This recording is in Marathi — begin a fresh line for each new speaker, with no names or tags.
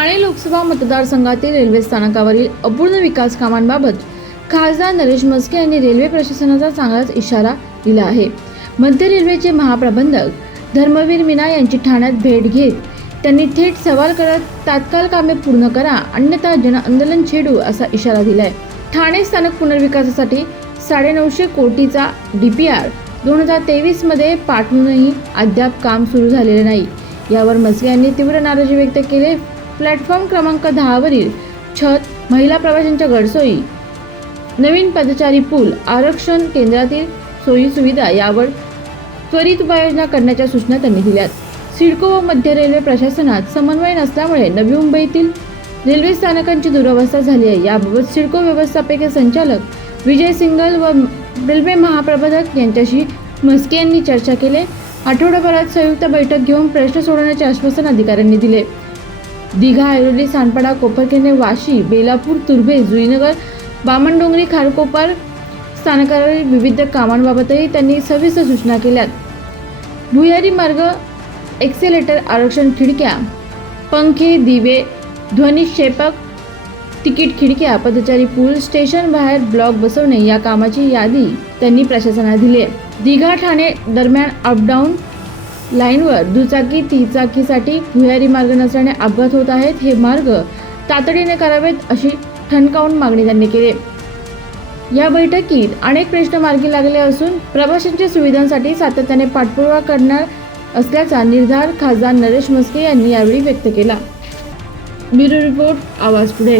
ठाणे लोकसभा मतदारसंघातील रेल्वे स्थानकावरील अपूर्ण विकास कामांबाबत खासदार नरेश मस्के यांनी रेल्वे प्रशासनाचा चांगलाच इशारा दिला आहे. मध्य रेल्वेचे महाप्रबंधक धर्मवीर मीना यांची ठाण्यात भेट घेत त्यांनी थेट सवाल करत तात्काळ कामे पूर्ण करा अन्यथा जन आंदोलन छेडू असा इशारा दिलाय. ठाणे स्थानक पुनर्विकासासाठी साडेनऊशे कोटीचा डी पी आर दोन हजार तेवीसमध्ये पाठवूनही अद्याप काम सुरू झालेले नाही. यावर मस्के यांनी तीव्र नाराजी व्यक्त केली. प्लॅटफॉर्म क्रमांक दहावरील छत महिला प्रवाशांच्या गडसोयी नवीन पदचारी पूल आरक्षण केंद्रातील सोयी सुविधा यावर त्वरित उपाययोजना करण्याच्या सूचना त्यांनी दिल्यात. सिडको व मध्य रेल्वे प्रशासनात समन्वय नसल्यामुळे नवी मुंबईतील रेल्वे स्थानकांची दुरवस्था झाली आहे. याबाबत सिडको व्यवस्थापकीय संचालक विजय सिंगल व रेल्वे महाप्रबंधक यांच्याशी मस्के यांनी चर्चा केली. आठवडाभरात संयुक्त बैठक घेऊन प्रश्न सोडवण्याचे आश्वासन अधिकाऱ्यांनी दिले. दिघा ऐरोली सानपाडा कोपरखेने वाशी बेलापूर तुर्भे जुईनगर बामणडोंगरी खारकोपर स्थानकावरील विविध कामांबाबतही त्यांनी सविस्तर सूचना केल्यात. भुयारी मार्ग एक्सेलेटर आरक्षण खिडक्या पंखे दिवे ध्वनिक्षेपक तिकीट खिडक्या पदचारी पूल स्टेशन बाहेर ब्लॉक बसवणे या कामाची यादी त्यांनी प्रशासनाला दिली आहे. दिघा ठाणे दरम्यान अपडाऊन लाईनवर दुचाकी तिचाकीसाठी भुयारी मार्ग नसल्याने अपघात होत आहेत हे मार्ग तातडीने करावेत अशी ठणकावून मागणी त्यांनी केली. या बैठकीत अनेक प्रश्न मार्गी लागले असून प्रवाशांच्या सुविधांसाठी सातत्याने पाठपुरावा करणार असल्याचा निर्धार खासदार नरेश मस्के यांनी यावेळी व्यक्त केला. ब्युरो रिपोर्ट आवाज पुढे.